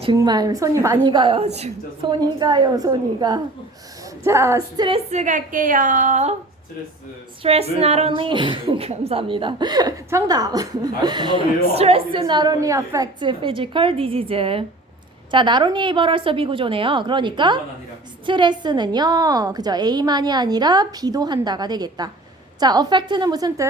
정말 손이 많이 가요. 지금 손이 가요, 손이 가. 자, 스트레스 갈게요. 스트레스. Not only 감사합니다. 정답. 아, 아, not only 알겠습니다. affects physical disease. 자, only 벌어서 비구조네요. 그러니까 B. 스트레스는요, 그죠? A만이 아니라 B도 한다가 되겠다. 자, affect는 무슨 뜻?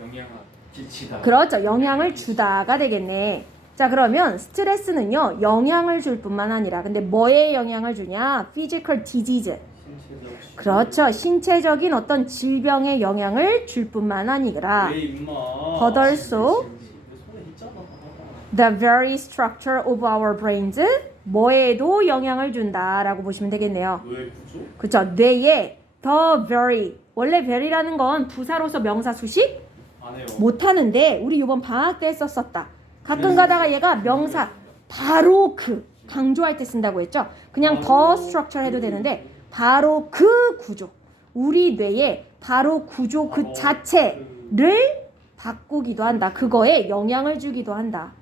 영향을 끼치다. 그렇죠. 영향을 주다가 되겠네. 자, 그러면 스트레스는요, 영향을 줄 뿐만 아니라, 근데 뭐에 영향을 주냐? physical disease. 신체적. 그렇죠. 신체적인 어떤 질병에 영향을 줄 뿐만 아니라, but also the very structure of our brains, 뭐에도 영향을 준다라고 보시면 되겠네요. 그렇죠. 뇌에 the very, 원래 very라는 건 부사로서 명사 수식. 못 하는데 우리 이번 방학 때 썼었다. 가끔 가다가 얘가 명사 바로 그 강조할 때 쓴다고 했죠. 그냥 더 structure 해도 되는데 바로 그 구조. 우리 뇌에 바로 구조 그 자체를 바꾸기도 한다. 그거에 영향을 주기도 한다.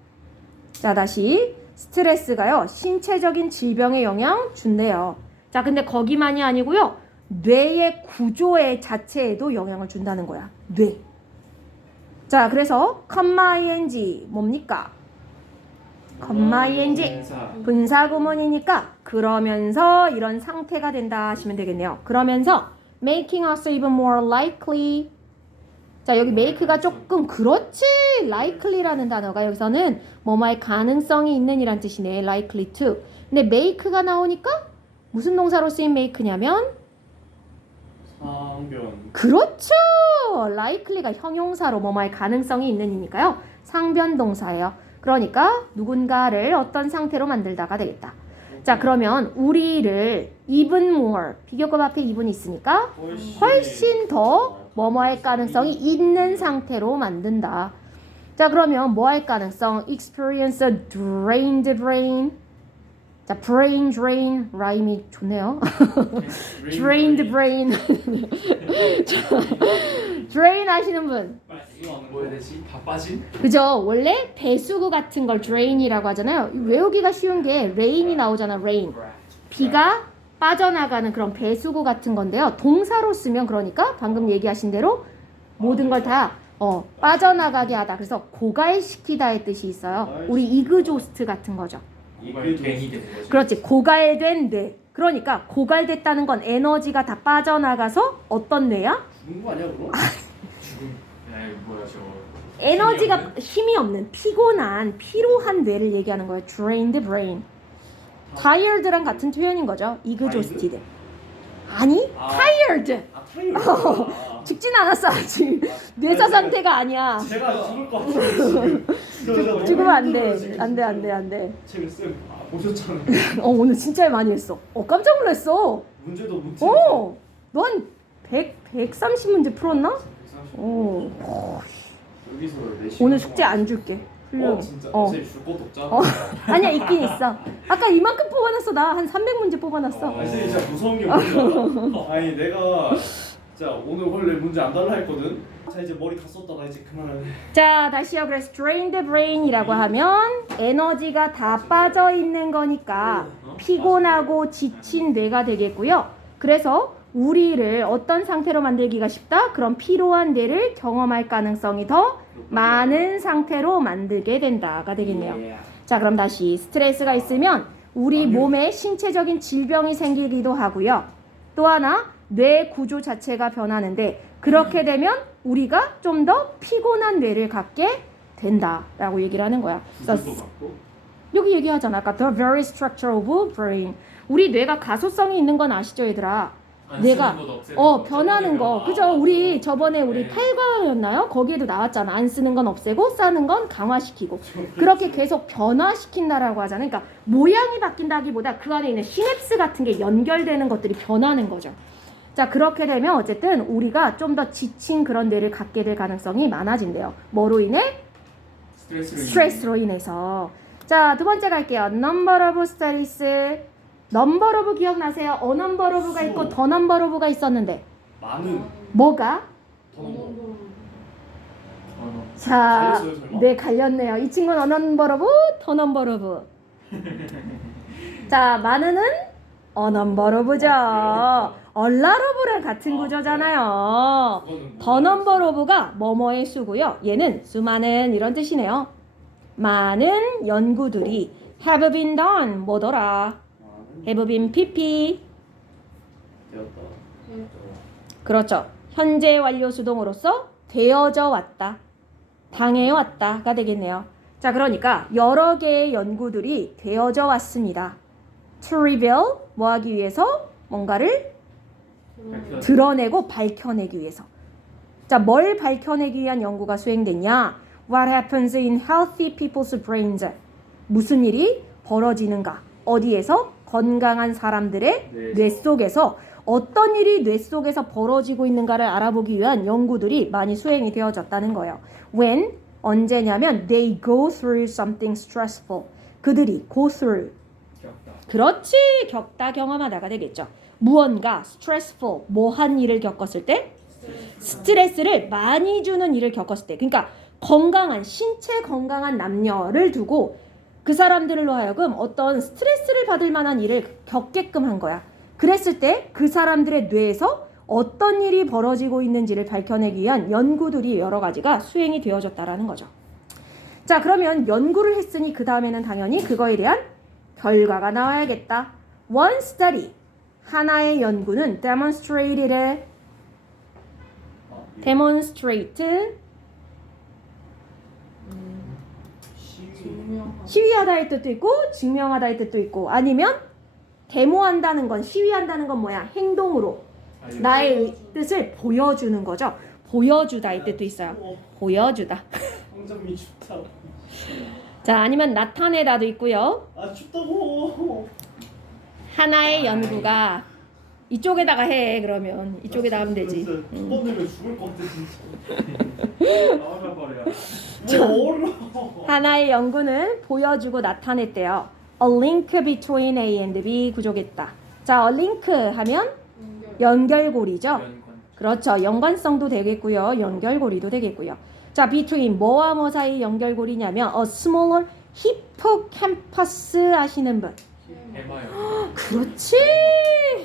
자, 다시 스트레스가요. 신체적인 질병에 영향 준대요. 자, 근데 거기만이 아니고요. 뇌의 구조의 자체에도 영향을 준다는 거야. 뇌. 자, 그래서 컴마이엔지 뭡니까? 컴마이엔지 인사. 분사 구문이니까 그러면서 이런 상태가 된다 하시면 되겠네요. 그러면서 making us even more likely. 자, 여기 make가 조금 그렇지 likely라는 단어가 여기서는 뭐뭐할 가능성이 있는 이란 뜻이네. likely to. 근데 make가 나오니까 무슨 동사로 쓰인 make냐면 상변. 그렇죠. Likely가 형용사로 뭐뭐할 가능성이 있는 이니까요. 상변 동사예요. 그러니까 누군가를 어떤 상태로 만들다가 되겠다. 자, 그러면 우리를 even more 비교급 앞에 even이 있으니까 훨씬 더 뭐뭐할 가능성이 있는 상태로 만든다. 자, 그러면 뭐 할 가능성? experience a drained brain. 자, brain drain 라임이 좋네요. drained brain. drain 아시는 분? 뭐 해야 되지? 다 빠진? 그죠? 원래 배수구 같은 걸 drain이라고 하잖아요. 외우기가 쉬운 게 rain이 나오잖아. rain. 비가 빠져나가는 그런 배수구 같은 건데요. 동사로 쓰면 그러니까 방금 얘기하신 대로 모든 걸 다 어, 빠져나가게 하다. 그래서 고갈시키다의 뜻이 있어요. 우리 이그조스트 같은 거죠. 거지. 그렇지. 고갈된 뇌. 그러니까 고갈됐다는 건 에너지가 다 빠져나가서 어떤 뇌야? 죽은 거 아니야 그거? 죽음. 야 이거 뭐야 저. 에너지가 힘이 없는 피곤한 피로한 뇌를 얘기하는 거예요. drained brain. tired랑 같은 표현인 거죠. 이그조스티드. 아니, 아. tired. 아 타이어. 죽진 않았어 아직. 뇌사 상태가 아니야. 제가 죽을 것 같아요 지금. 죽으면 안 돼. 안 돼, 안 돼, 안 돼. 책을 쌤 아, 보셨잖아요. 어, 오늘 진짜 많이 했어. 어, 깜짝 놀랐어. 문제도 문제. 어, 넌 100, 130 문제 풀었나? 어, 여기서 내 오늘 숙제 안 줄게. 어. 진짜. 어. 어차피 줄 것도 없잖아. 어. 아니야, 있긴 있어. 아까 이만큼 뽑아놨어. 나 한 300문제 뽑아놨어. 아, 선생님 진짜 무서운 게 뭔지 알아? 아니 내가 진짜 오늘 원래 문제 안 달라 했거든. 자 이제 머리 다 썼다 나 이제 그만할래. 자, 다시요. 그래서 drained brain이라고 하면 에너지가 다 빠져 있는 거니까 피곤하고 지친 뇌가 되겠고요. 그래서 우리를 어떤 상태로 만들기가 쉽다? 그런 피로한 뇌를 경험할 가능성이 더 많은 상태로 만들게 된다가 되겠네요. 예. 자, 그럼 다시 스트레스가 있으면 우리 몸에 신체적인 질병이 생기기도 하고요. 또 하나 뇌 구조 자체가 변하는데 그렇게 되면 우리가 좀 더 피곤한 뇌를 갖게 된다라고 얘기를 하는 거야. 여기 얘기하잖아. 아까 the very structure of brain. 우리 뇌가 가소성이 있는 건 아시죠, 얘들아? 안 내가 쓰는 어 거, 변하는 쓰는 거 거. 그죠? 우리 저번에 우리 네. 8과였나요? 거기에도 나왔잖아. 안 쓰는 건 없애고 싸는 건 강화시키고. 그렇게 계속 변화시킨다라고 하잖아요. 그러니까 모양이 바뀐다기보다 그 안에 있는 시냅스 같은 게 연결되는 것들이 변하는 거죠. 자 그렇게 되면 어쨌든 우리가 좀 더 지친 그런 뇌를 갖게 될 가능성이 많아진대요. 뭐로 인해? 스트레스로 스트레스로 인해서. 자 두 번째 갈게요. Number of studies number of 기억나세요 어 number of가 있고 더 number of가 있었는데 많은 뭐가 더 넘어. 자, 갈렸어요, 설마? 네 갈렸네요. 이 친구는 어 넘버러브, 더 넘버러브. 자, 많은은 어 넘버로브죠. 얼라로브랑 같은 구조잖아요. 그거는 더 넘버 오브가 뭐뭐의 수고요. 얘는 수많은 이런 뜻이네요. 많은 연구들이 have been done 뭐더라? Have been pp 되었다. 그렇죠. 현재 완료 수동으로서 되어져 왔다. 당해 왔다가 되겠네요. 자, 그러니까 여러 개의 연구들이 되어져 왔습니다. to reveal 뭐 하기 위해서 뭔가를. 드러내고 밝혀내기 위해서. 자, 뭘 밝혀내기 위한 연구가 수행됐냐? What happens in healthy people's brains? 무슨 일이 벌어지는가? 어디에서? 건강한 사람들의 뇌에서. 뇌 속에서 어떤 일이 뇌 속에서 벌어지고 있는가를 알아보기 위한 연구들이 많이 수행이 되어졌다는 거예요. When 언제냐면 they go through something stressful. 그들이 go through 귀엽다. 그렇지 겪다 경험하다가 되겠죠. 무언가 stressful 뭐한 일을 겪었을 때 스트레스를 많이 주는 일을 겪었을 때 그러니까 건강한 신체 건강한 남녀를 두고 그 사람들로 하여금 어떤 스트레스를 받을 만한 일을 겪게끔 한 거야. 그랬을 때 그 사람들의 뇌에서 어떤 일이 벌어지고 있는지를 밝혀내기 위한 연구들이 여러 가지가 수행이 되어졌다라는 거죠. 자, 그러면 연구를 했으니 그 다음에는 당연히 그거에 대한 결과가 나와야겠다. One study 하나의 연구는 demonstrated에 아, 이거 demonstrate 시위. 시위하다의 뜻도 있고 증명하다의 뜻도 있고 아니면 데모한다는 건 시위한다는 건 뭐야 행동으로 나의 뜻을 보여주는 거죠 보여주다의 뜻도 있어요 어, 보여주다 춥다. 자 아니면 나타내다도 있고요 아 춥다고. 하나의 연구가 이쪽에다가 해 그러면 이쪽에다 하면 되지 음. 두번 내면 죽을 것 같아 진짜. 나와라 버려. 뭐 얼어. 하나의 연구는 보여주고 나타냈대요. A link between A and B 구조겠다. 자, a link 하면 연결고리죠. 그렇죠. 연관성도 되겠고요. 연결고리도 되겠고요. 자, between 뭐와 뭐 사이 연결고리냐면 a smaller hippocampus 아시는 분. 해마요. 그렇지.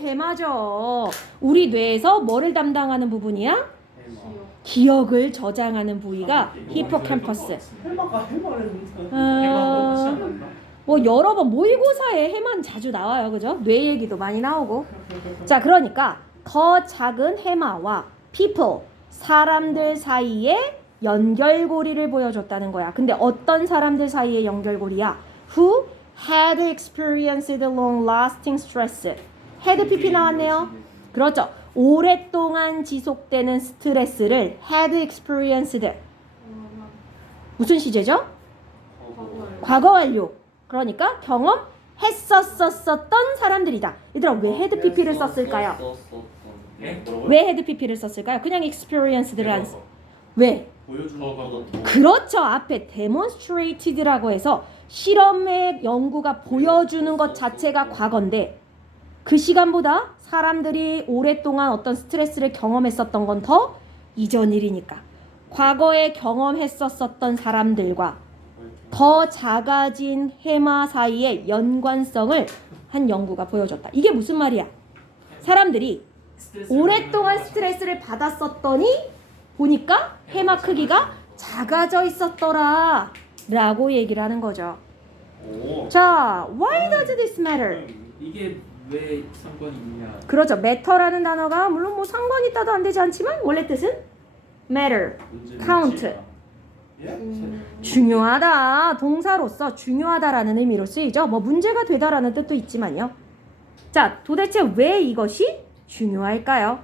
해마죠. 우리 뇌에서 뭐를 담당하는 부분이야? 기억을 저장하는 부위가 히포캠퍼스. 해마가 해마를. 아, 뭐 여러 번 모의고사에 해만 자주 나와요, 그죠? 뇌 얘기도 많이 나오고. 자, 그러니까 더 작은 해마와 people 사람들 사이에 연결고리를 보여줬다는 거야. 근데 어떤 사람들 사이의 연결고리야? Who had experienced long-lasting stress. had pp 나왔네요. 그렇죠. 오랫동안 지속되는 스트레스를 had experienced. 무슨 시제죠? 과거 완료. 그러니까 경험했었었던 사람들이다. 얘들아 왜 헤드 PP를 썼을까요? 네? 왜 헤드 PP를 썼을까요? 그냥 experienced를 안 써. 왜? 보여주는 것보다 더. 그렇죠. 앞에 demonstrated라고 해서 실험의 연구가 보여주는 것 자체가 과거인데 그 시간보다 사람들이 오랫동안 어떤 스트레스를 경험했었던 건 더 이전 일이니까 과거에 경험했었었던 사람들과 더 작아진 해마 사이의 연관성을 한 연구가 보여줬다. 이게 무슨 말이야? 사람들이 오랫동안 스트레스를 받았었더니 보니까 해마 크기가 작아져 있었더라 라고 얘기를 하는 거죠. 오. 자, why does this matter? 이게 왜 상관이 있냐? 그렇죠. matter라는 단어가 물론 뭐 상관 있다도 안 되지 않지만 원래 뜻은 matter, 문제 count. 예? 중요하다. 동사로서 중요하다라는 의미로 쓰이죠. 뭐 문제가 되다라는 뜻도 있지만요. 자, 도대체 왜 이것이 중요할까요?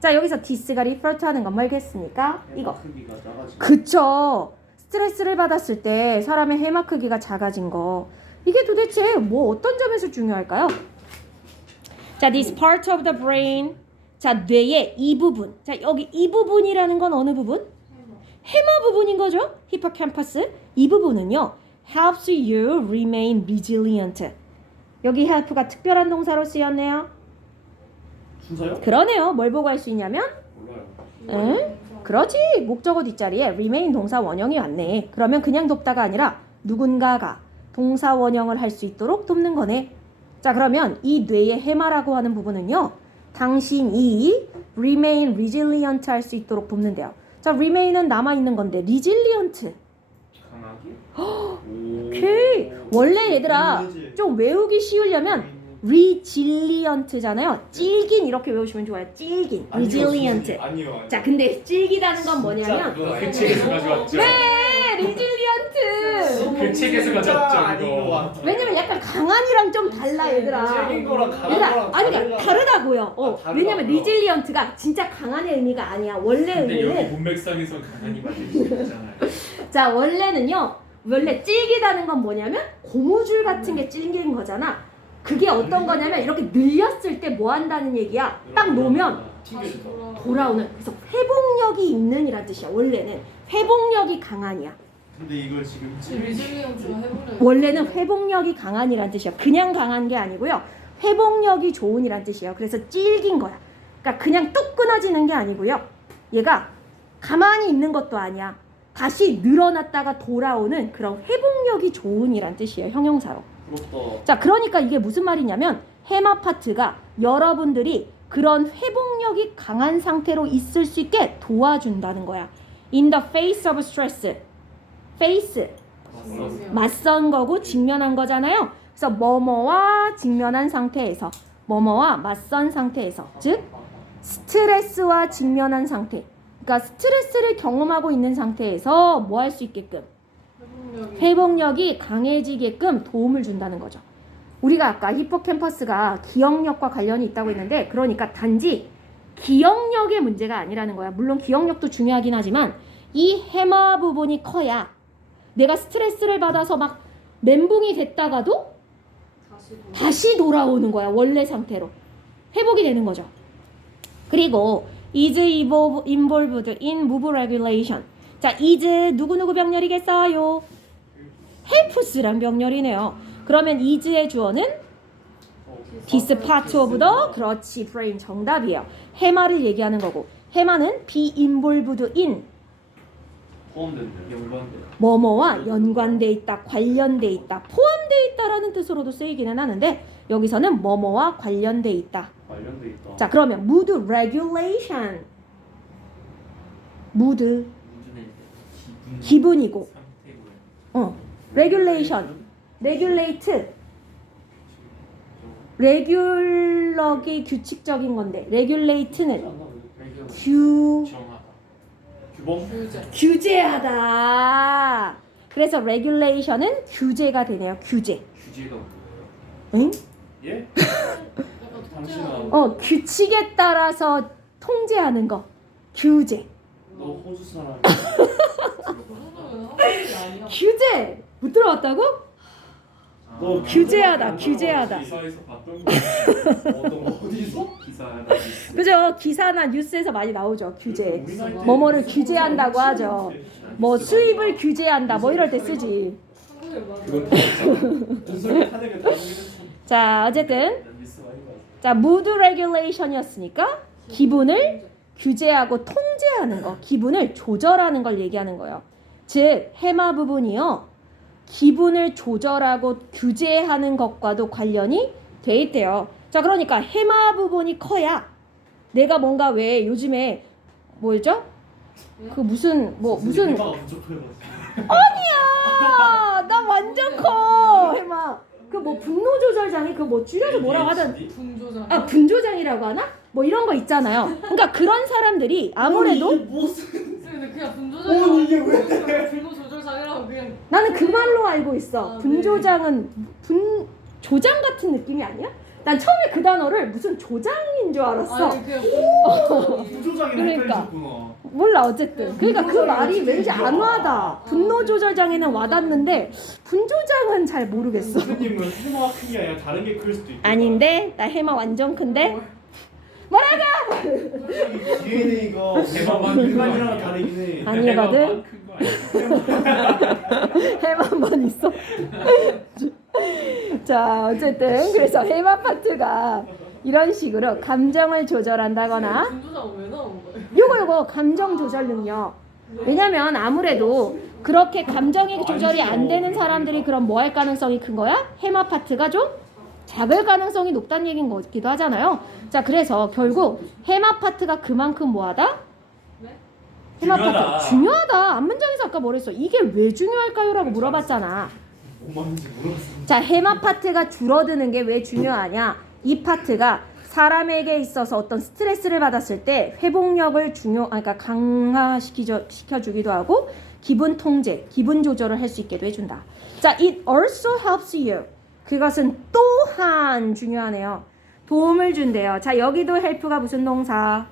자, 여기서 this가 refer to 하는 건 뭐겠습니까? 이거. 크기가 작아지. 그쵸. 스트레스를 받았을 때 사람의 해마 크기가 작아진 거. 이게 도대체 뭐 어떤 점에서 중요할까요? 자, this part of the brain. 자, 뇌의 이 부분. 자, 여기 이 부분이라는 건 어느 부분? 해마 부분인 거죠. 히포캠퍼스. 이 부분은요. helps you remain resilient. 여기 help가 특별한 동사로 쓰였네요. 순서요? 그러네요. 뭘 보고 할 수 있냐면 몰라요. 응? 그러지. 목적어 뒷자리에 remain 동사 원형이 왔네. 그러면 그냥 돕다가 아니라 누군가가 동사 원형을 할 수 있도록 돕는 거네. 자, 그러면 이 뇌의 해마라고 하는 부분은요. 당신이 remain resilient 할 수 있도록 돕는데요. 자, remain은 남아 있는 건데 resilient. 강하게? 오케이. 원래 얘들아 그지? 좀 외우기 쉬우려면 resilient잖아요. 찔긴 이렇게 외우시면 좋아요. 찔긴. resilient. 아니요. 아니요. 자, 근데 찔기다는 건 뭐냐면 그 책에서 가져왔죠. 네, resilient. 그 책에서 가져왔죠 이거. 왜냐면 약간 강한이랑 좀 달라 얘들아. 찔긴 거랑 강한 얘들아, 거랑 아니 그러니까 다르다. 다르다고요. 어, 아, 다르다고요? 왜냐면 리질리언트가 진짜 강한의 의미가 아니야. 원래 근데 여기 의미는 문맥상에서 강한이 맞을 수 있잖아요. 자 원래는요. 원래 찔기다는 건 뭐냐면 고무줄 같은 게 찔긴 거잖아. 그게 어떤 거냐면 이렇게 늘렸을 때 뭐 한다는 얘기야. 딱 놓으면. 돌아오는 그래서 회복력이 있는 이란 뜻이야. 원래는 회복력이 강한이야. 근데 이걸 지금. 원래는 회복력이 강한 이란 뜻이야. 그냥 강한 게 아니고요. 회복력이 좋은 이란 뜻이에요. 그래서 찔긴 거야. 그러니까 그냥 뚝 끊어지는 게 아니고요. 얘가 가만히 있는 것도 아니야. 다시 늘어났다가 돌아오는 그런 회복력이 좋은 이란 뜻이에요. 형용사로. 자, 그러니까 이게 무슨 말이냐면 해마 파트가 여러분들이 그런 회복력이 강한 상태로 있을 수 있게 도와준다는 거야. In the face of stress. face 맞선 거고 직면한 거잖아요. 그래서 뭐뭐와 직면한 상태에서 뭐뭐와 맞선 상태에서 즉 스트레스와 직면한 상태. 그러니까 스트레스를 경험하고 있는 상태에서 뭐 할 수 있게끔 회복력이. 강해지게끔 도움을 준다는 거죠. 우리가 아까 히포캠퍼스가 기억력과 관련이 있다고 했는데 그러니까 단지 기억력의 문제가 아니라는 거야. 물론 기억력도 중요하긴 하지만 이 해마 부분이 커야 내가 스트레스를 받아서 막 멘붕이 됐다가도 다시 돌아. 다시 돌아오는 거야. 원래 상태로. 회복이 되는 거죠. 그리고 is involve- involved in move regulation. 자, is 누구누구 병렬이겠어요? helps란 병렬이네요. 그러면 is의 주어는 this part of the 그렇지 brain 정답이에요. 해마를 얘기하는 거고 해마는 be involved in 포함된대. 연관돼. 뭐뭐와 연관돼 있다, 관련돼 있다, 포함돼 있다라는 뜻으로도 쓰이기는 하는데 여기서는 뭐뭐와 관련돼 있다. 관련돼 있다. 자, 그러면 mood regulation. mood 무준의 기분. 기분이고. 어. regulation. regulate 레귤러기 규칙적인 건데 regulate는 규? 규제. 규제하다. 그래서 regulation은 규제가 되네요. 규제. 규제가 뭐예요? 응? 예? 어, 규칙에 따라서 통제하는 거. 규제. 너 호주 사람. 그 정도면 허물이 아니야. 규제. 못 들어봤다고? 너 규제하다, 너 규제하다. 기사에서 봤던 거. 어떤 거 어디서? 기사나 뉴스. 그죠? 기사나 뉴스에서 많이 나오죠. 규제. 우리 나이 때 뭐뭐를 규제한다고 하죠. 뭐 수입을 많이 규제한다. 뭐 이럴 때 쓰지. 그건 다 있잖아. 무슨 자, 어쨌든 나와. 뉴스 많이 봤어. 자, mood regulation이었으니까 기분을 규제하고 통제하는 거, 기분을 조절하는 걸 얘기하는 거예요. 즉, 해마 부분이요. 기분을 조절하고 규제하는 것과도 관련이 돼 있대요. 자, 그러니까 해마 부분이 커야 내가 뭔가 왜 요즘에 뭐죠? 그 무슨 뭐 무슨 해마가 부족해가지고. 아, 나 완전 커. 해마. 그 뭐 분노 조절장애 그뭐 줄여서 뭐라고 하던 분조장. 아 분조장이라고 하나? 뭐 이런 거 있잖아요. 그러니까 그런 사람들이 아무래도 이게 무슨? 근데 그냥 어, 분조장이라고. 이게 왜? 분노 조절장이라고 그냥. 나는 그 말로 알고 있어. 아, 네. 분조장은 분 조장 같은 느낌이 아니야? 난 처음에 그 단어를 무슨 조장인 줄 알았어. 아니 그냥 분. 부조장이랑 그러니까. 헷갈리셨구나. 몰라 어쨌든. 그러니까 그 말이 왠지 안 아. 와다. 분노 조절 장애는 와닿는데 분조장은 잘 모르겠어. 선생님은 해마가 큰 게 아니라 다른 게 클 수도 있고. 아닌데 나 해마 완전 큰데. DNA가 해마만 일반이랑 다르긴 해. 큰거 아니야? 해마만 있어. 자, 어쨌든 그래서 해마 파트가 이런 식으로 감정을 조절한다거나 분조장 왜 나온 거예요? 요거 요거 감정 조절 능력. 왜냐면 아무래도 그렇게 감정의 조절이 안 되는 사람들이 그럼 뭐 할 가능성이 큰 거야? 해마 파트가 좀 작을 가능성이 높다는 얘기인 거기도 하잖아요. 자, 그래서 결국 해마 파트가 그만큼 뭐하다? 해마 중요하다. 파트 중요하다. 앞문장에서 아까 뭐랬어? 이게 왜 중요할까요?라고 물어봤잖아. 뭔. 자, 해마 파트가 줄어드는 게 왜 중요하냐? 이 파트가 사람에게 있어서 어떤 스트레스를 받았을 때 회복력을 중요, 아, 그러니까 강화시켜 시켜주기도 하고 기분 통제, 기분 조절을 할 수 있게도 해준다. 자, it also helps you. 그것은 또한 중요하네요. 도움을 준대요. 자, 여기도 help가 무슨 동사?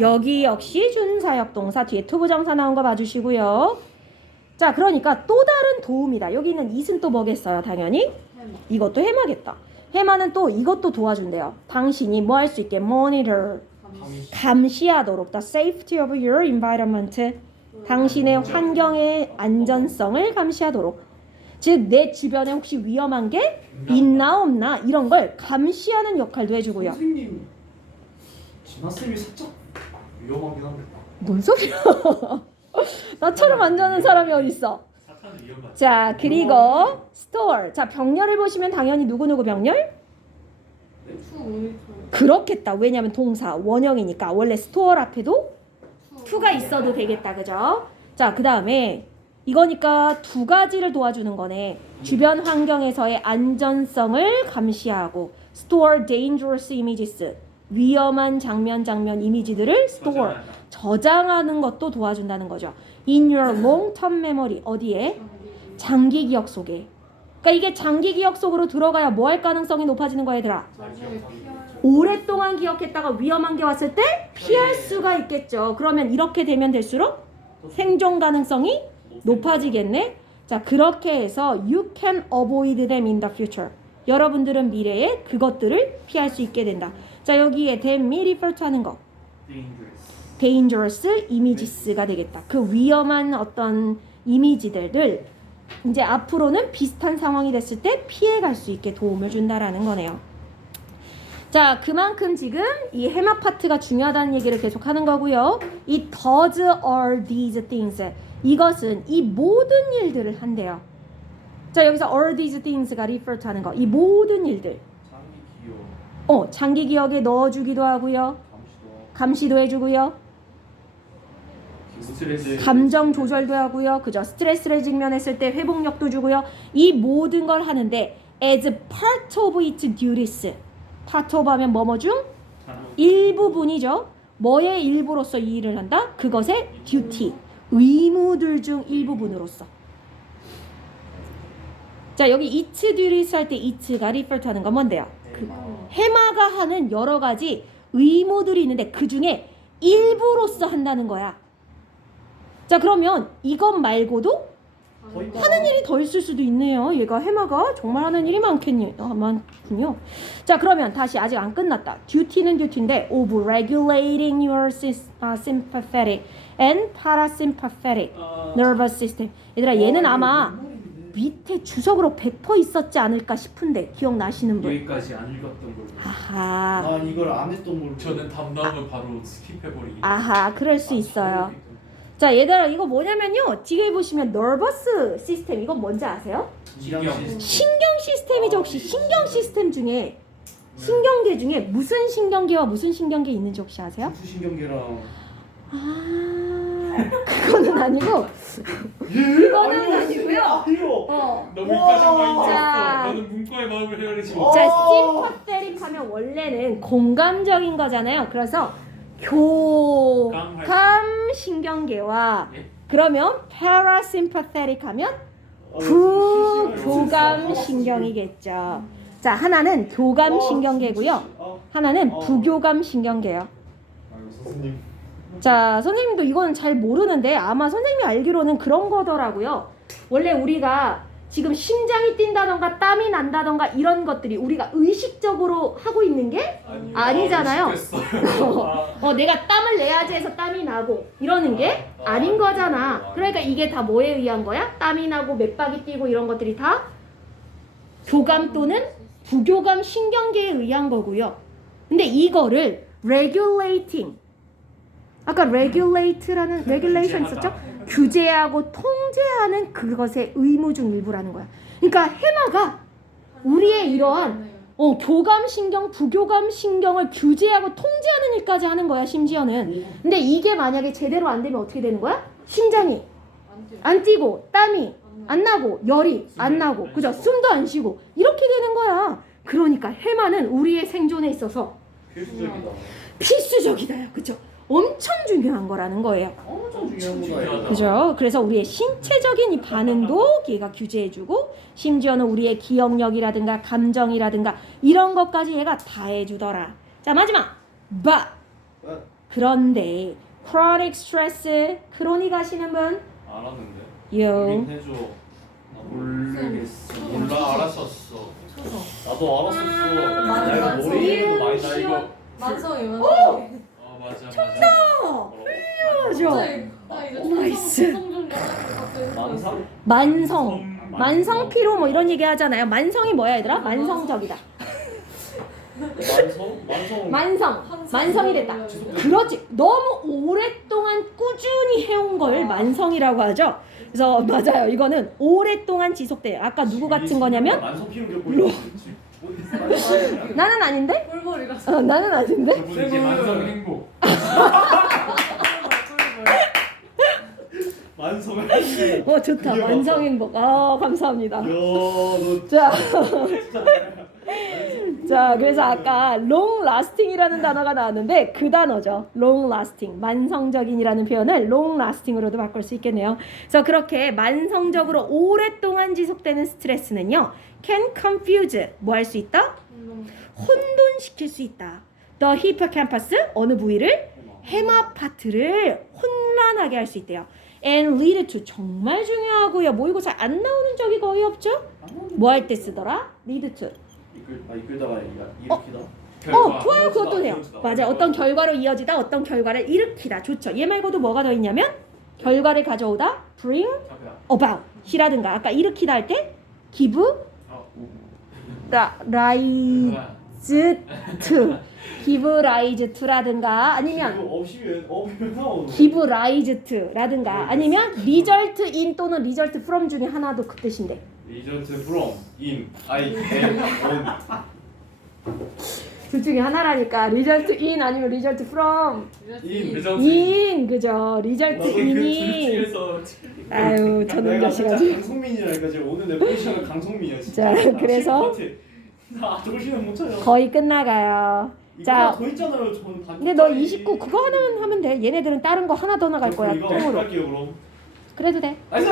여기 역시 준사역 동사 뒤에 투부정사 나온 거 봐주시고요. 자, 그러니까 또 다른 도움이다. 여기는 it은 또 뭐겠어요? 당연히 이것도 해마겠다. 해마는 또 이것도 도와준대요. 당신이 뭐 할 수 있게 monitor 감시하도록 the safety of your environment 당신의 환경의 안전성을 감시하도록 즉 내 주변에 혹시 위험한 게 있나 없나 이런 걸 감시하는 역할도 해주고요. 선생님 진아 쌤이 살짝 위험하긴 한데. 뭔 소리야? 나처럼 안 자는 사람이? 사탄은 위험하지. 자 그리고 store 자 병렬을 보시면 당연히 누구 누구 병렬? 투 모니터. 그렇겠다. 왜냐면 동사 원형이니까 원래 store 앞에도 to가 있어도 되겠다. 그죠? 자, 그 다음에 이거니까 두 가지를 도와주는 거네. 주변 환경에서의 안전성을 감시하고 store dangerous images 위험한 장면 장면 이미지들을 store 저장하는 것도 도와준다는 거죠. in your long-term memory 어디에? 장기 기억 속에. 그러니까 이게 장기 기억 속으로 들어가야 뭐 할 가능성이 높아지는 거야, 얘들아. 오랫동안 기억했다가 위험한 게 왔을 때 피할 수가 있겠죠. 그러면 이렇게 되면 될수록 생존 가능성이 높아지겠네. 자, 그렇게 해서 you can avoid them in the future. 여러분들은 미래에 그것들을 피할 수 있게 된다. 자, 여기에 them이 refer to 하는 거. dangerous images가 되겠다. 그 위험한 어떤 이미지들을 이제 앞으로는 비슷한 상황이 됐을 때 피해 갈 수 있게 도움을 준다라는 거네요. 자, 그만큼 지금 이 해마 파트가 중요하다는 얘기를 계속 하는 거고요. It does all these things. 이것은 이 모든 일들을 한대요. 자, 여기서 all these things가 refer to 하는 거. 이 모든 일들. 장기 기억 어, 장기 기억에 넣어주기도 하고요. 감시도 감시도 해주고요. 스트레스. 감정 조절도 하고요. 그죠? 스트레스를 직면했을 때 회복력도 주고요. 이 모든 걸 하는데 as part of its duties. part of 하면 뭐뭐 중? 일부분이죠. 뭐의 일부로서 이 일을 한다? 그것의 duty. 의무들 중 일부분으로서. 자, 여기 its duties 할때 refer to 하는 건 뭔데요? 그 해마가 하는 여러 가지 의무들이 있는데 그 중에 일부로서 한다는 거야. 자, 그러면 이것 말고도 하는 일이 더 있을 수도 있네요. 얘가 해마가 정말 하는 일이 많겠니, 아, 많군요. 자, 그러면 다시 아직 안 끝났다. duty는 duty인데 of regulating your 아, sympathetic and parasympathetic nervous system. 얘들아, 얘는 아마 밑에 주석으로 100% 있었지 않을까 싶은데 기억나시는 분? 여기까지 안 읽었던 걸로. 아하, 아 이걸 안 했던 걸 저는 답 나오면 바로 스킵해버리기. 아하, 그럴 수 있어요. 자, 얘들아, 이거 뭐냐면요. 뒤에 보시면 nervous system 이건 뭔지 아세요? 신경. 신경 시스템이죠. 혹시 신경 시스템 중에 신경계 중에 무슨 신경계와 무슨 신경계 있는지 혹시 아세요? 중추신경계랑 아, 그거는 아니고 그거는 아니고요. 아니요 어. 너무 이까지 자. 마인드 있어. 너는 문과의 마음을 헤아리지 어. 못했어. 자, 심퍼테릭 하면 원래는 공감적인 거잖아요. 그래서 교감 신경계와 예? 그러면 parasympathetic 하면 어, 부교감 신경이겠죠. 자, 하나는 교감 신경계고요. 어, 하나는 어. 부교감 신경계예요. 아유 선생님 자, 선생님도 이거는 잘 모르는데 아마 선생님이 알기로는 그런 거더라고요. 원래 우리가 지금 심장이 뛴다던가 땀이 난다던가 이런 것들이 우리가 의식적으로 하고 있는 게 아니잖아요. 아, 어, 내가 땀을 내야지 해서 땀이 나고 이러는 게 아닌 거잖아. 그러니까 이게 다 뭐에 의한 거야? 땀이 나고 맥박이 뛰고 이런 것들이 다 교감 또는 부교감 신경계에 의한 거고요. 근데 이거를 regulating 아까 regulate라는 regulation 있었죠? 규제하고 통제하는 그것의 의무 중 일부라는 거야. 그러니까 해마가 우리의 이러한 어, 교감 신경, 부교감 신경을 규제하고 통제하는 일까지 하는 거야, 심지어는. 근데 이게 만약에 제대로 안 되면 어떻게 되는 거야? 심장이 안 뛰고, 땀이 안 나고, 열이 안 나고, 그죠? 숨도 안 쉬고, 이렇게 되는 거야. 그러니까 해마는 우리의 생존에 있어서 필수적이다. 필수적이다요. 그죠? 엄청 중요한 거라는 거예요. 엄청 중요한. 이거. 그죠? 그래서 우리의 신체적인 이 반응도 얘가 규제해주고 심지어는 우리의 기억력이라든가 감정이라든가 이런 것까지 얘가 다 해주더라. 자 마지막 but 네. 그런데 chronic stress 크로닉 하시는 분 알았는데. 요. 우린 해줘. 나 모르겠어. 몰라 알았었어. 쳐서 나도 알았었어. 맞아, 내가 맞아. 머리에도 많이 나나 이거. 만성이 만 성이 어 맞아 맞아. 그죠? 나 이제 나이스. 좀 가지고 만상? 만성 만성 피로 뭐 이런 얘기 하잖아요. 만성이 뭐야 얘들아? 만성적이다. 만성? 만성. 만성 만성이 됐다. 그렇지. 너무 오랫동안 꾸준히 해온 걸 만성이라고 하죠. 그래서 맞아요. 이거는 오랫동안 지속돼요. 아까 누구 같은 거냐면 만성 피로 겪고 있는 거지. 나는 아닌데? 꿀벌이라서 어, 나는 아닌데? 이제 만성 행복. 만성을. 어 좋다. 만성 행복. 아 감사합니다. 야, 너 자, 진짜. 자 그래서 아까 long lasting이라는 단어가 나왔는데 그 단어죠. long lasting. 만성적인이라는 표현을 long lasting으로도 바꿀 수 있겠네요. 그래서 그렇게 만성적으로 오랫동안 지속되는 스트레스는요. can confuse 뭐 할 수 있다? 혼돈시킬 수 있다. The hippocampus 어느 부위를 해마 파트를 혼란하게 할 수 있대요. And lead to 정말 중요하고요. 모의고사 안 나오는 적이 거의 없죠? 뭐 할 때 쓰더라? lead to. 이끌 아 이끌다가 일으키다. 어, 좋아요. 그것도 돼요. 맞아요. 어떤 결과로 이어지다, 어떤 결과를 일으키다. 좋죠. 얘 말고도 뭐가 더 있냐면 결과를 가져오다, bring about 이라든가 아까 일으키다 할 때 give, 라, give rise to라든가 아니면 없이 없이 give rise to라든가 아니면 result in 또는 result from 중에 하나도 그 뜻인데. 리전트 from in I am on 둘 중에 하나라니까. result in 아니면 result from. in in. 그죠? result 나도 그 in이. 아유 저는 자식아지. 강성민이라니까 지금 오늘 내 포지션은 강성민이야 자, 진짜. 나 그래서 같아. 나 정신을 못 차려 거의 끝나가요. 이거 자, 더 있잖아요 저는 반 근데 너 29 그거 하나만 하면 돼. 얘네들은 다른 거 하나 더 나갈 거야 이거 똥으로. 할게요 그럼. 그래도 돼. 나이스!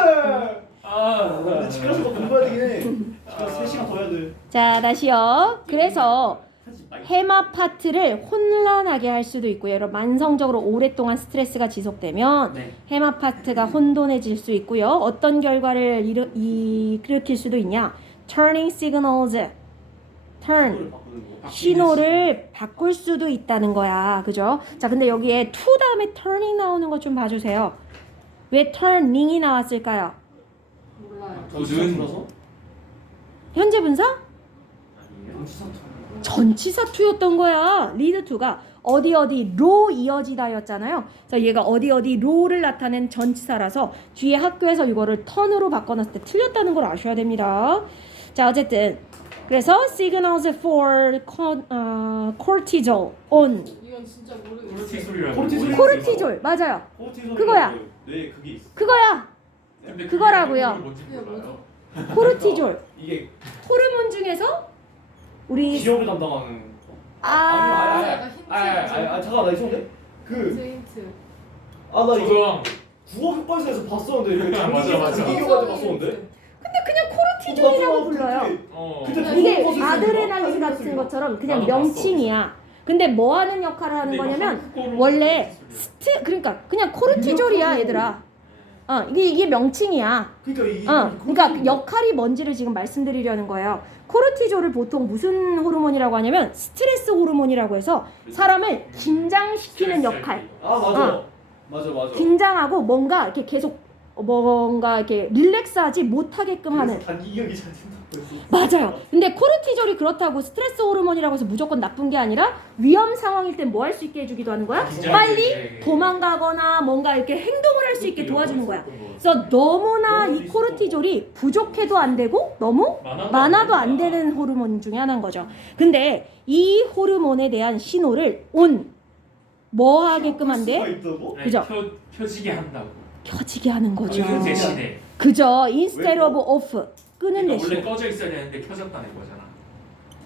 아 근데 집 가서 더 공부해야 되긴 해. 집 가서 3 시간 더 해야 돼. 자 다시요. 그래서 하지 마 해마 파트를 혼란하게 할 수도 있고요. 여러분 만성적으로 오랫동안 스트레스가 지속되면 네. 해마 파트가 혼돈해질 수 있고요. 어떤 결과를 일으, 이, 일으킬 수도 있냐? Turning signals, turn 신호를 바꿀 수도 있다는 거야, 그죠? 자, 근데 여기에 to 다음에 turning 나오는 거좀 봐주세요. 왜 turning이 나왔을까요? 몰라요 현재 분사? 아니에요. 정치사 전치사 투였던 거야. 리드 투가 어디 어디로 이어지다였잖아요. 그래서 얘가 어디 어디로를 나타낸 전치사라서 뒤에 학교에서 이거를 턴으로 바꿔놨을 때 틀렸다는 걸 아셔야 됩니다. 자 어쨌든 그래서 signals for 어, cortisol on 이건 진짜 코르티 소리. 코르티졸 맞아요. 그거야. 네 그게 있어 그거야. 근데 그거라고요. 그게 뭔지 그게 몰라요. 코르티졸 이게 호르몬 중에서 우리 기억을 담당하는 거아 아니, 약간 힌트 아니, 아니, 아니, 아니, 잠깐 나 있었는데 그 힌트 아 나 이거. 국어 교과서에서 봤었는데 이거 맞아, 맞아. 장기 교과서 봤었는데 그냥 코르티졸이라고 불러요. 어. 그때 이게 도둑 버스 아드레날린 있으니까? 같은 것처럼 그냥 나도 봤어. 명칭이야. 근데 뭐 하는 역할을 하는 거냐면 원래. 스트 그러니까 그냥 코르티졸이야 얘들아. 어 이게 이게 명칭이야. 그러니까 이어이 그러니까. 그 역할이 뭔지를 지금 말씀드리려는 거예요. 코르티졸을 보통 무슨 호르몬이라고 하냐면 스트레스 호르몬이라고 해서 사람을 긴장시키는 스트레스 역할. 아 맞아 어. 맞아 맞아 긴장하고 뭔가 이렇게 계속 뭔가 이렇게 릴렉스하지 못하게끔 하는 단기 기억이 잘 된다고 했어. 맞아요. 근데 코르티졸이 그렇다고 스트레스 호르몬이라고 해서 무조건 나쁜 게 아니라 위험 상황일 땐뭐할 수 있게 해주기도 하는 거야? 빨리 때 도망가거나 뭔가 이렇게 행동을 할 수 있게 도와주는 거야. 그래서 너무나 이 코르티졸이 부족해도 안 되고 너무 많아도 안 되는 호르몬 중에 하나인 거죠. 근데 이 호르몬에 대한 신호를 온 뭐 하게끔 한대? 그죠? 펴, 펴지게 한다고 켜지게 하는 거죠. 그 대신에 그죠? instead 왜 of off 끄는 그러니까 원래 대신. 꺼져 있어야 되는데 켜졌다는 거잖아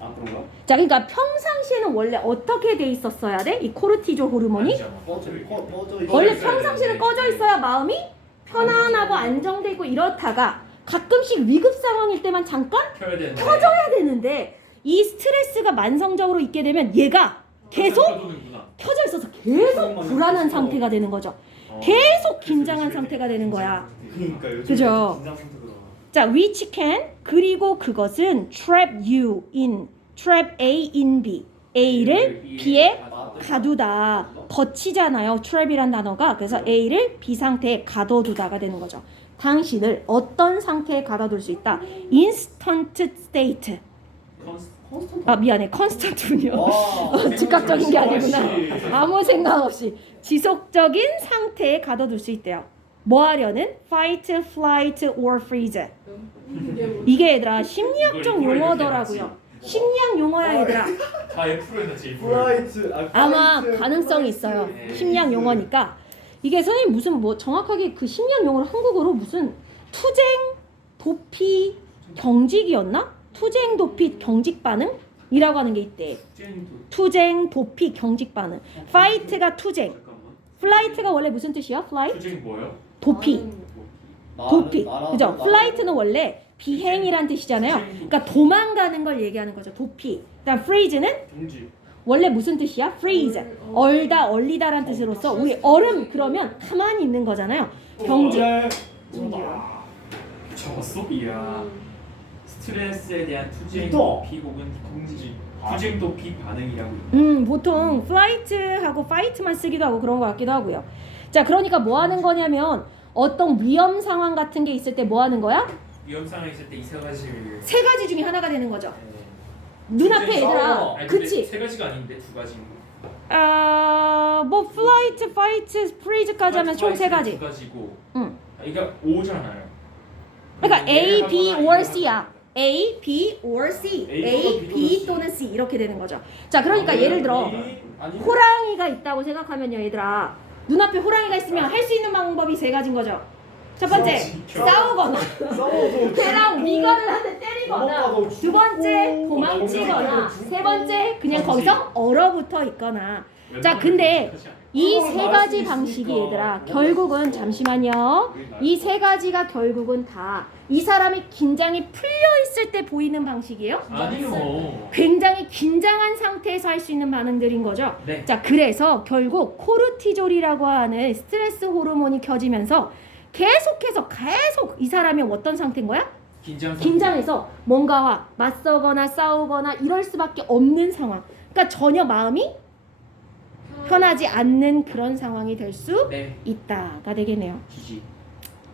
아 그런가? 자, 그러니까 평상시에는 원래 어떻게 돼 있었어야 돼? 이 코르티졸 호르몬이 아니잖아. 꺼져 꺼 꺼져 있어. 원래 있어야 평상시에는 되는데. 꺼져 있어야 마음이 편안하고 안정돼 있고 이렇다가 가끔씩 위급 상황일 때만 잠깐 켜야 되는데 켜져야 되는데 이 스트레스가 만성적으로 있게 되면 얘가 계속 켜두는구나. 켜져 있어서 계속 불안한 상태가 되는 거죠. 어. 계속 긴장한 상태가 되는 거야. 그러니까 요즘 그죠? 긴장. 자, which can 그리고 그것은 trap you in trap A in B. A를 B에 가두다. 덧치잖아요. trap이란 단어가. 그래서 A를 B 상태에 가둬두다가 되는 거죠. 당신을 어떤 상태에 가둬둘 수 있다. instant state. 아, 미안해. constant군요. 와. 즉각적인 게 아니구나. 역시. 아무 생각 없이 지속적인 상태에 가둬둘 수 있대요. 뭐 하려는? fight, flight, or freeze. 이게 뭐 이게 얘들아 심리학적 용어더라고요. 심리학 용어야 얘들아. 다 플라이트 아, 아마 플라이트, 가능성이 플라이트. 있어요. 네. 심리학 용어니까 이게 선생님 무슨 뭐 정확하게 그 심리학 용어를 한국어로 무슨 투쟁, 도피, 경직이었나? 투쟁, 도피, 경직 반응 이라고 하는 게 있대. 투쟁, 도피, 경직 반응. fight가 투쟁, 잠깐만. flight가 원래 무슨 뜻이야? flight? 투쟁 뭐예요? 도피. 도피. 그죠? 플라이트는 원래 비행이란 뜻이잖아요. 그러니까 도망가는 걸 얘기하는 거죠. 도피. 그다음 freeze는 동지. 원래 무슨 뜻이야? freeze. 얼다, 얼리다란 뜻으로서 우리 얼음 그러면 가만히 있는 거잖아요. 경직. 어, 와. 적었어? 이야. 스트레스에 대한 투쟁, 또. 도피 혹은 공지, 투쟁, 도피 반응이라고. 음, 보통 flight하고 fight만 쓰기도 하고 그런 것 같기도 하고요. 자, 그러니까 뭐 하는 거냐면 어떤 위험 상황 같은 게 있을 때 뭐 하는 거야? 위험 상황 있을 때 이 세 가지를. 세 가지 중에 하나가 되는 거죠. 네. 눈앞에 투쟁 얘들아. 아니, 근데 그치? 세 가지가 아닌데 두 가지. 아, 뭐 flight, fight, freeze까지 하면 총 세 가지. 두 가지고. 응. 아, 이게 오잖아요. 그러니까 얘를 A, B or C야. A, B or C. A B B 또는 C 이렇게 되는 거죠. 자, 그러니까 아, 예를 들어 아니 호랑이가 있다고 생각하면요, 얘들아. 눈앞에 호랑이가 있으면 할 수 있는 방법이 세 가지인 거죠. 첫 번째. 싸우거나 걔랑 위건을 한 대 때리거나 두 번째, 도망치거나 세 번째, 그냥. 거기서 얼어붙어 있거나 자, 근데. 이 세 가지 수 방식이. 얘들아 결국은 잠시만요. 이 세 가지가 결국은 다 이 사람이 긴장이 풀려 있을 때 보이는 방식이에요. 아니요. 굉장히 긴장한 상태에서 할 수 있는 반응들인 거죠. 네. 자, 그래서 결국 코르티졸이라고 하는 스트레스 호르몬이 켜지면서 계속해서 계속 이 사람이 어떤 상태인 거야? 긴장. 긴장해서 뭔가와 맞서거나 싸우거나 이럴 수밖에 없는 상황. 그러니까 전혀 마음이 편하지 않는 그런 상황이 될 수 네. 있다가 되겠네요. 지지.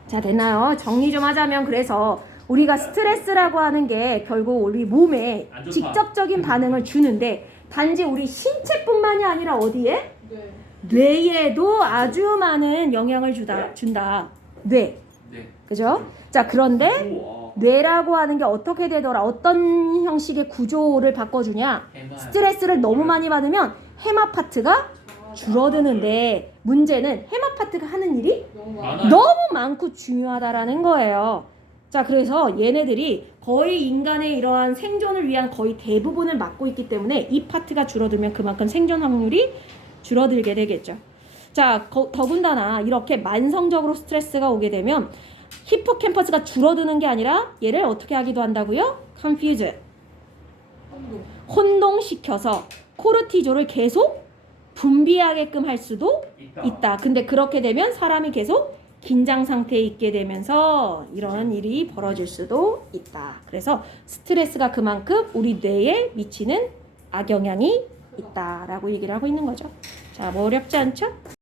자, 됐나요? 정리 좀 하자면 그래서 우리가 스트레스라고 하는 게 결국 우리 몸에 안 좋다. 직접적인 반응을 주는데 단지 우리 신체뿐만이 아니라 어디에? 네. 뇌에도 아주 많은 영향을 주다 준다. 뇌. 네. 그죠? 자, 그런데 우와. 뇌라고 하는 게 어떻게 되더라? 어떤 형식의 구조를 바꿔주냐? 스트레스를 너무 많이 받으면 해마 파트가 줄어드는데 문제는 해마 파트가 하는 일이 너무 많아요. 많아. 너무 많고 중요하다라는 거예요. 자, 그래서 얘네들이 거의 인간의 이러한 생존을 위한 거의 대부분을 맡고 있기 때문에 이 파트가 줄어들면 그만큼 생존 확률이 줄어들게 되겠죠. 자, 거- 더군다나 이렇게 만성적으로 스트레스가 오게 되면 히포캠퍼스가 줄어드는 게 아니라 얘를 어떻게 하기도 한다고요? 한도. 혼동시켜서 코르티졸을 계속 분비하게끔 할 수도 있다. 있다. 근데 그렇게 되면 사람이 계속 긴장 상태에 있게 되면서 이런 일이 벌어질 수도 있다. 그래서 스트레스가 그만큼 우리 뇌에 미치는 악영향이 있다라고 얘기를 하고 있는 거죠. 자, 뭐 어렵지 않죠?